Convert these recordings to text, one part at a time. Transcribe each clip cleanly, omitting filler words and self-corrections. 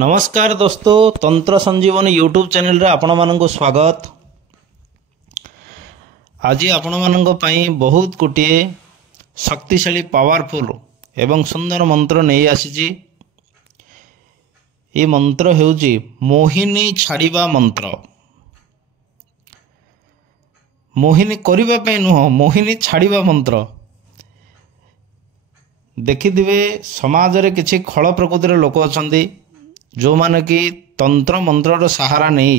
नमस्कार दोस्तों, तंत्र संजीवनी यूट्यूब चैनल रे आपण मानक स्वागत। आज आपण मानक पई बहुत गोटे शक्तिशाली पावरफुल एवं सुंदर मंत्र नहीं आसी। ये मंत्र हेउची मोहिनी छाड़िबा मंत्र। मोहिनी करिबा पई नुह, मोहिनी छाड़िबा मंत्र। देखिथिबे समाज रे किछि खळ प्रकृतिर लोक अछंती जो माने कि तंत्र मंत्र सहारा नहीं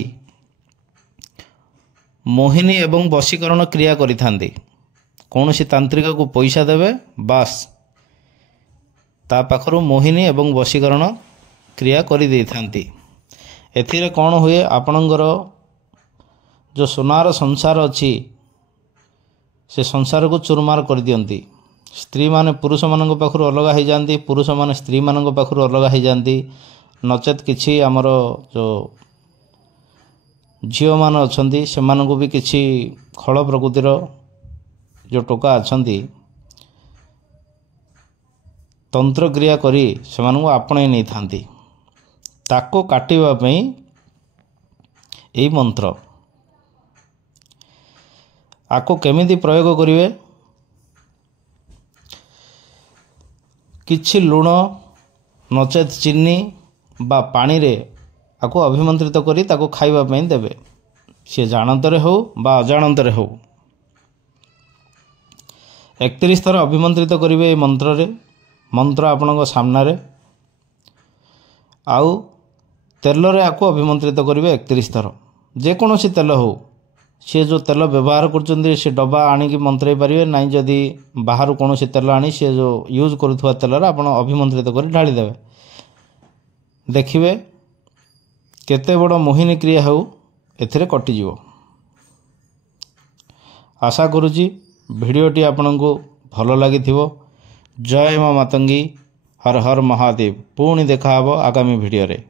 मोहिनी एवं वशीकरण क्रिया करिथांती। कौन सी तांत्रिक को पैसा देवे बास ता पाखरु मोहिनी एवं वशीकरण क्रिया करि देथांती। एथिरे कौन हुए, आपणकर जो सोनार संसार अच्छी से संसार को चुरमार कर दियंती। स्त्री माने पुरुष मानक पाखरु अलग हो जाती, पुरुष माने स्त्री मानक पाखरु अलग हो जाती। नचेत किछि आमर जो झील मान अच्छी से भी किछि खल प्रकृतिर जो टोका अच्छी तंत्र क्रिया करी से आपणे नहीं थांती। ताको काटिबा पई एई मंत्र आको केमिति प्रयोग करिवे। किछि लुण नचेत चीनी बा पानी रे आको अभिमंत्रित करी ताको खाइबा पई देबे। से जानतरे हो बा अजानतरे हो 31 थर अभिमंत्रित करिवे। मंत्र रे मंत्र आपनक सामना रे आउ तेल रे आको अभिमंत्रित करिवे 31 थर। जे कोनोसी तेल हो, सी जो तेल व्यवहार करछन्ती से डब्बा आनिकी मंत्रै पारिबे नाही। जदि बाहर कोनोसी तेल आनी से जो यूज करुथुवा तेल रे आपण अभिमंत्रित करी ढाली देबे। देखिए केते बड़ मोहिनी क्रिया हो एथिरे कटि जीवो। आशा करुची भिडियोटी आपनको भल लागिथिबो। जय मां मातंगी, हर हर महादेव। पुणी देखा हबो आगामी भिडियो रे।